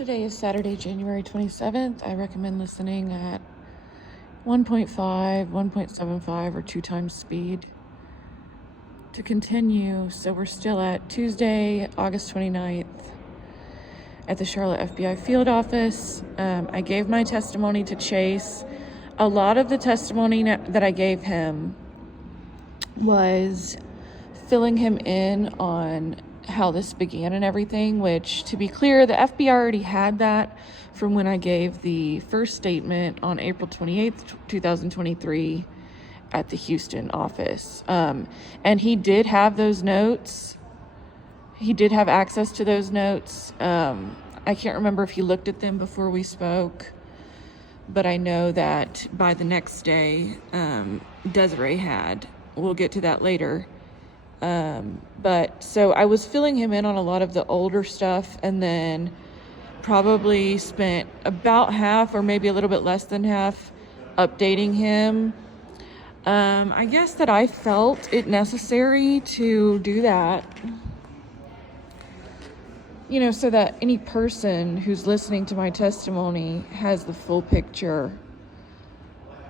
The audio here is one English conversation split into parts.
Today is Saturday, January 27th. I recommend listening at 1.5, 1.75, or 2 times speed. To continue, so we're still at Tuesday, August 29th at the Charlotte FBI field office. I gave my testimony to Chase. A lot of the testimony that I gave him was filling him in on how this began and everything, which, to be clear, the FBI already had that from when I gave the first statement on April 28th, 2023 at the Houston office. And he did have those notes. He did have access to those notes. I can't remember if he looked at them before we spoke, but I know that by the next day, Desiree had. We'll get to that later. But so I was filling him in on a lot of the older stuff, and then probably spent about half or maybe a little bit less than half updating him. I guess that I felt it necessary to do that, so that any person who's listening to my testimony has the full picture.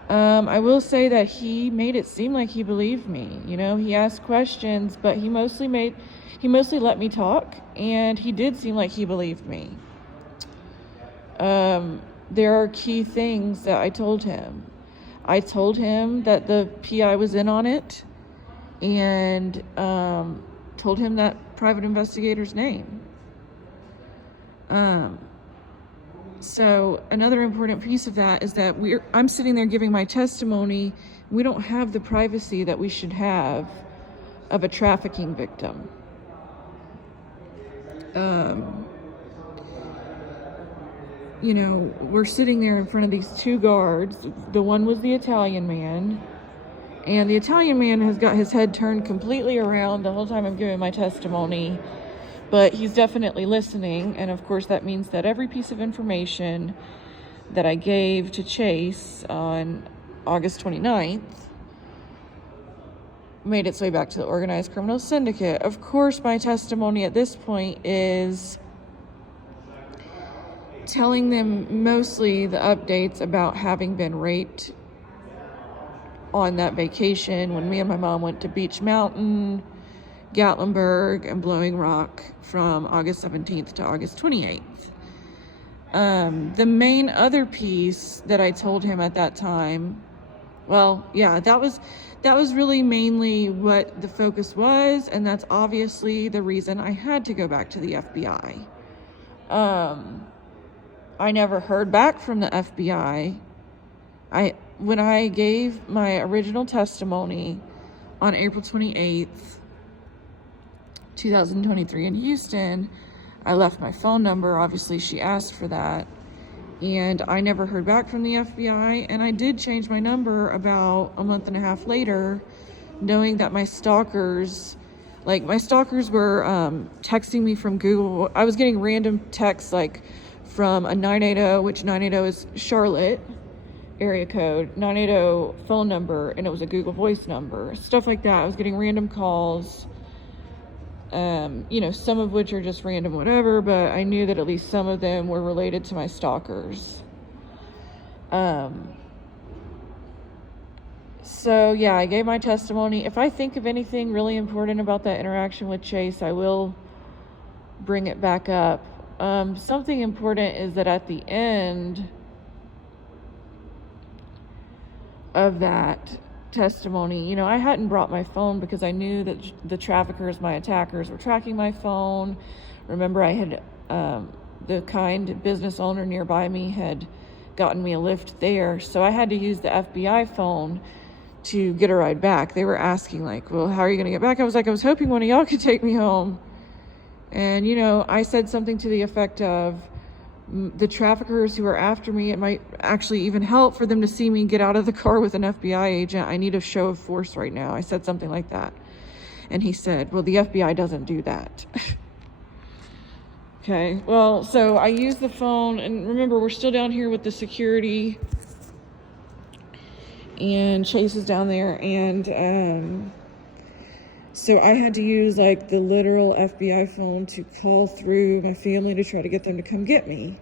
I will say that he made it seem like he believed me. He asked questions, but he mostly let me talk, and he did seem like he believed me. There are key things that I told him. I told him that the PI was in on it, and told him that private investigator's name. So another important piece of that is that I'm sitting there giving my testimony. We don't have the privacy that we should have of a trafficking victim. We're sitting there in front of these two guards. The one was the Italian man, and the Italian man has got his head turned completely around the whole time I'm giving my testimony. But he's definitely listening, and of course that means that every piece of information that I gave to Chase on August 29th made its way back to the organized criminal syndicate. Of course, my testimony at this point is telling them mostly the updates about having been raped on that vacation when me and my mom went to Beach Mountain, Gatlinburg, and Blowing Rock from August 17th to August 28th. The main other piece that I told him at that time, that was really mainly what the focus was, and that's obviously the reason I had to go back to the FBI. I never heard back from the FBI. When I gave my original testimony on April 28th, 2023 in Houston, I left my phone number. Obviously, she asked for that, and I never heard back from the FBI. And I did change my number about a month and a half later, knowing that my stalkers were texting me from Google. I was getting random texts from a 980, which 980 is Charlotte area code, 980 phone number, and it was a Google Voice number, stuff like that. I was getting random calls. Some of which are just random whatever, but I knew that at least some of them were related to my stalkers. I gave my testimony. If I think of anything really important about that interaction with Chase, I will bring it back up. Something important is that at the end of that testimony, I hadn't brought my phone because I knew that the traffickers, my attackers, were tracking my phone. Remember, I had the kind business owner nearby me had gotten me a lift there, so I had to use the FBI phone to get a ride back. They were asking well, how are you gonna get back? I was hoping one of y'all could take me home. And I said something to the effect of, the traffickers who are after me, it might actually even help for them to see me get out of the car with an FBI agent. I need a show of force right now. I said something like that. And he said, well, the FBI doesn't do that. Okay, well, so I used the phone, and remember, we're still down here with the security, and Chase is down there, and So I had to use like the literal FBI phone to call through my family to try to get them to come get me.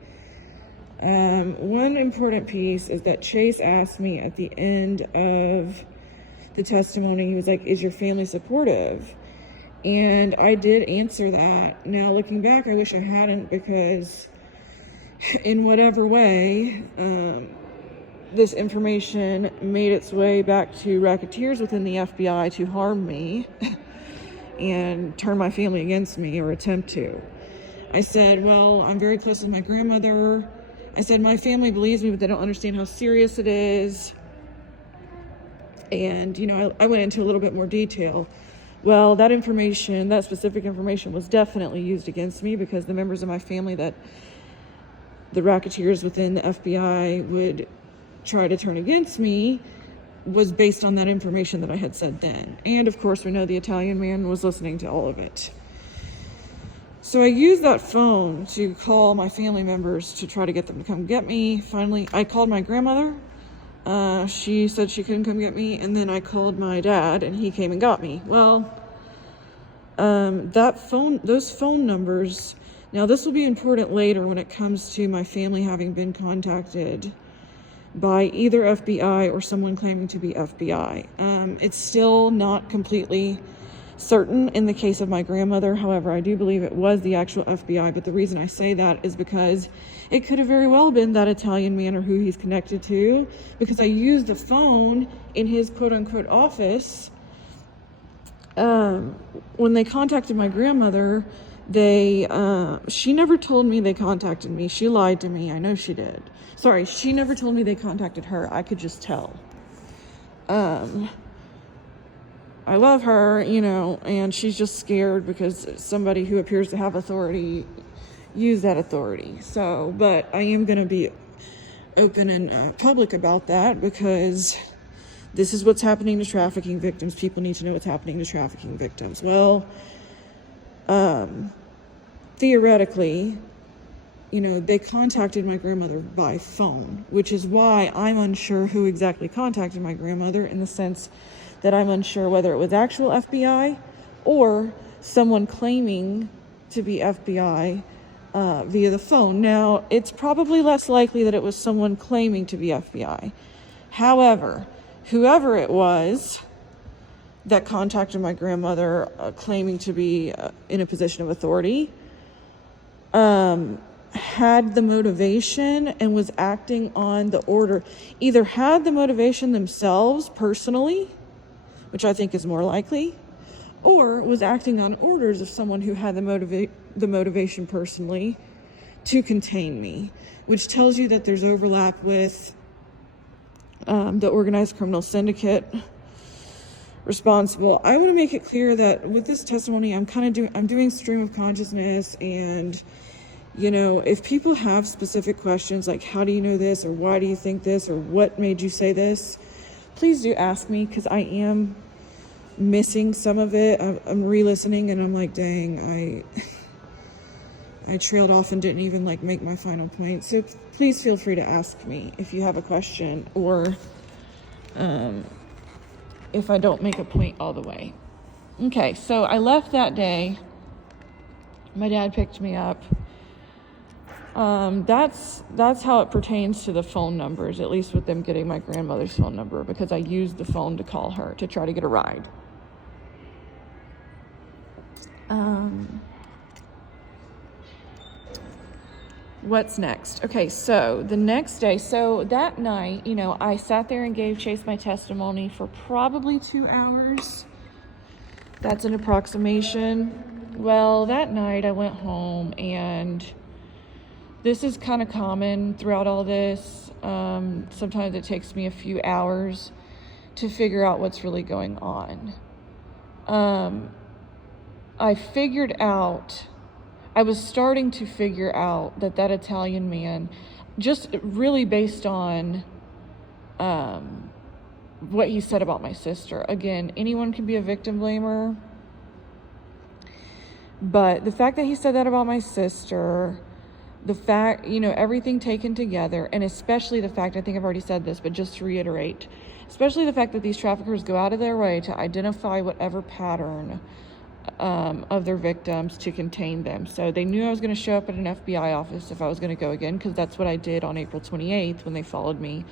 One important piece is that Chase asked me at the end of the testimony, he was like, is your family supportive? And I did answer that. Now, looking back, I wish I hadn't, because in whatever way, this information made its way back to racketeers within the FBI to harm me and turn my family against me, or attempt to. I said, well, I'm very close with my grandmother. I said, my family believes me, but they don't understand how serious it is. And, you know, I went into a little bit more detail. Well, that information, that specific information, was definitely used against me, because the members of my family that the racketeers within the FBI would try to turn against me was based on that information that I had said then. And of course, we know the Italian man was listening to all of it. So I used that phone to call my family members to try to get them to come get me. Finally, I called my grandmother. She said she couldn't come get me, and then I called my dad, and he came and got me. Well, those phone numbers, now this will be important later when it comes to my family having been contacted by either FBI or someone claiming to be FBI. It's still not completely certain in the case of my grandmother. However, I do believe it was the actual FBI, but the reason I say that is because it could have very well been that Italian man or who he's connected to, because I used the phone in his quote-unquote office. When they contacted my grandmother, she never told me they contacted me. She lied to me. I know she did. Sorry, she never told me they contacted her. I could just tell. I love her, you know, and she's just scared because somebody who appears to have authority used that authority. So, but I am going to be open and public about that, because this is what's happening to trafficking victims. People need to know what's happening to trafficking victims. Well, theoretically, you know, they contacted my grandmother by phone, which is why I'm unsure who exactly contacted my grandmother, in the sense that I'm unsure whether it was actual FBI or someone claiming to be FBI via the phone. Now, it's probably less likely that it was someone claiming to be FBI. However, whoever it was that contacted my grandmother claiming to be in a position of authority had the motivation and was acting on the order, either had the motivation themselves personally, which I think is more likely, or was acting on orders of someone who had the motivation personally to contain me, which tells you that there's overlap with the organized criminal syndicate responsible. I want to make it clear that with this testimony, I'm doing stream of consciousness, and you know, if people have specific questions like, how do you know this, or why do you think this, or what made you say this, please do ask me, because I am missing some of it. I'm re-listening, and I'm like, dang, I trailed off and didn't even like make my final point. So please feel free to ask me if you have a question, or if I don't make a point all the way. Okay, so I left that day. My dad picked me up. That's how it pertains to the phone numbers, at least with them getting my grandmother's phone number, because I used the phone to call her to try to get a ride. What's next? Okay, so the next day, so that night, you know, I sat there and gave Chase my testimony for probably 2 hours. That's an approximation. Well, that night I went home, and this is kind of common throughout all this. Sometimes it takes me a few hours to figure out what's really going on. I was starting to figure out that Italian man, just really based on what he said about my sister. Again, anyone can be a victim blamer, but the fact that he said that about my sister, the fact, everything taken together, and especially the fact, I think I've already said this, but just to reiterate, especially the fact that these traffickers go out of their way to identify whatever pattern of their victims to contain them. So they knew I was going to show up at an FBI office if I was going to go again, because that's what I did on April 28th when they followed me.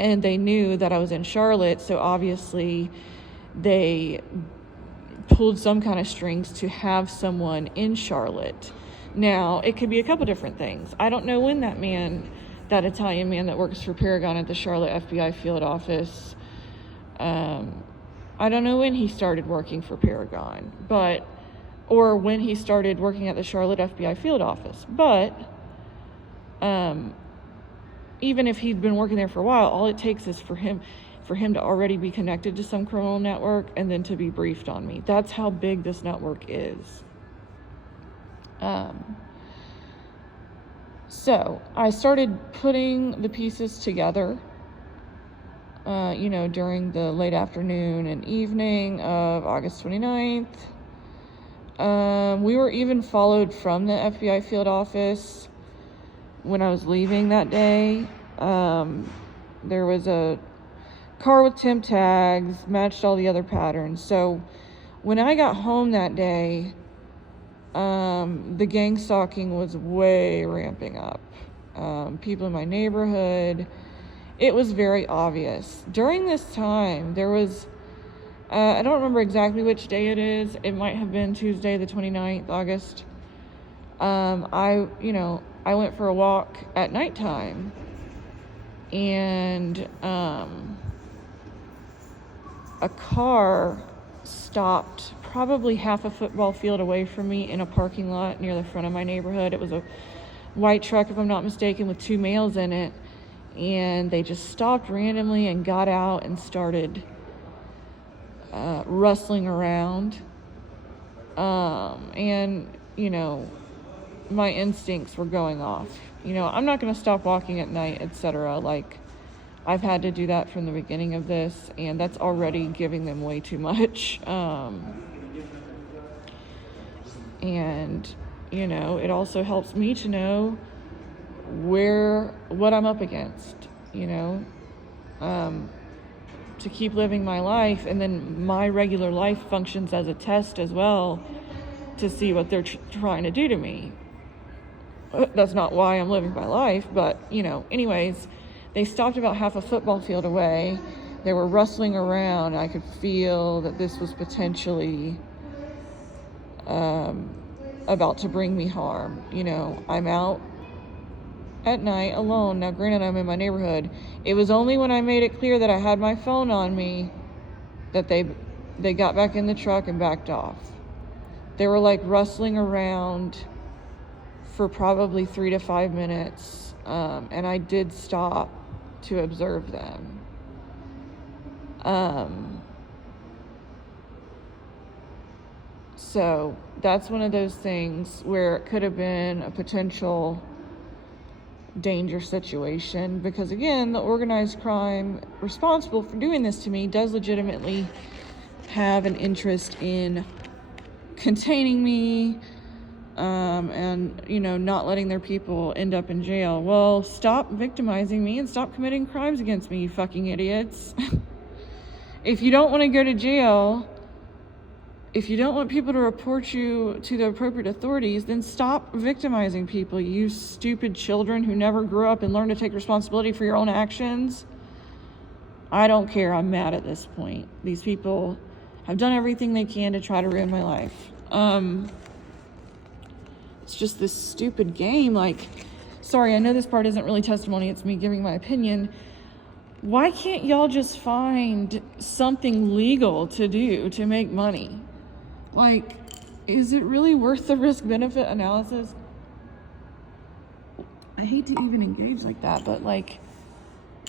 And they knew that I was in Charlotte, so obviously they pulled some kind of strings to have someone in Charlotte. Now, it could be a couple different things. I don't know when that Italian man that works for Paragon at the Charlotte FBI field office, I don't know when he started working for Paragon, or when he started working at the Charlotte FBI field office. But even if he'd been working there for a while, all it takes is for him to already be connected to some criminal network and then to be briefed on me. That's how big this network is. So I started putting the pieces together, during the late afternoon and evening of August 29th. We were even followed from the FBI field office when I was leaving that day. There was a car with temp tags, matched all the other patterns. So when I got home that day, the gang stalking was way ramping up. People in my neighborhood, it was very obvious. During this time, there was, I don't remember exactly which day it is. It might have been Tuesday, the 29th, August. I went for a walk at nighttime, and a car stopped probably half a football field away from me in a parking lot near the front of my neighborhood. It was a white truck, if I'm not mistaken, with two males in it, and they just stopped randomly and got out and started rustling around. And my instincts were going off. I'm not going to stop walking at night, etc. Like, I've had to do that from the beginning of this, and that's already giving them way too much. And it also helps me to know what I'm up against, to keep living my life. And then my regular life functions as a test as well to see what they're trying to do to me. That's not why I'm living my life, but anyways, they stopped about half a football field away. They were rustling around. I could feel that this was potentially about to bring me harm. I'm out at night alone. Now, granted, I'm in my neighborhood. It was only when I made it clear that I had my phone on me that they got back in the truck and backed off. They were like rustling around for probably 3 to 5 minutes, and I did stop to observe them. So that's one of those things where it could have been a potential danger situation, because again, the organized crime responsible for doing this to me does legitimately have an interest in containing me, and not letting their people end up in jail. Well, stop victimizing me and stop committing crimes against me, you fucking idiots. If you don't want to go to jail, if you don't want people to report you to the appropriate authorities, then stop victimizing people, you stupid children who never grew up and learned to take responsibility for your own actions. I don't care. I'm mad at this point. These people have done everything they can to try to ruin my life. It's just this stupid game. Like, sorry, I know this part isn't really testimony, it's me giving my opinion. Why can't y'all just find something legal to do to make money? Like, is it really worth the risk-benefit analysis? I hate to even engage like that, but like,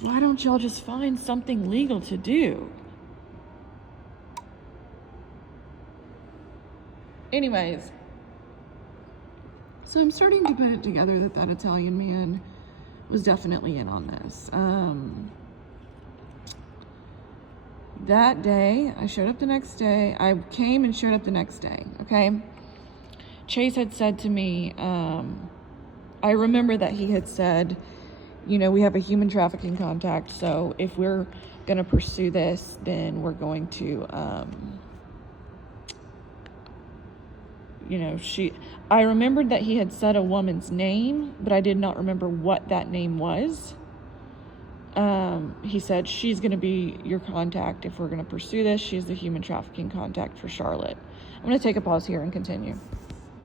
why don't y'all just find something legal to do? Anyways, so I'm starting to put it together that Italian man was definitely in on this. That day, I showed up the next day. I came and showed up the next day, okay? Chase had said to me, I remember that he had said, you know, we have a human trafficking contact, so if we're going to pursue this, then we're going to, you know, I remembered that he had said a woman's name, but I did not remember what that name was. He said, she's going to be your contact if we're going to pursue this. She's the human trafficking contact for Charlotte. I'm going to take a pause here and continue.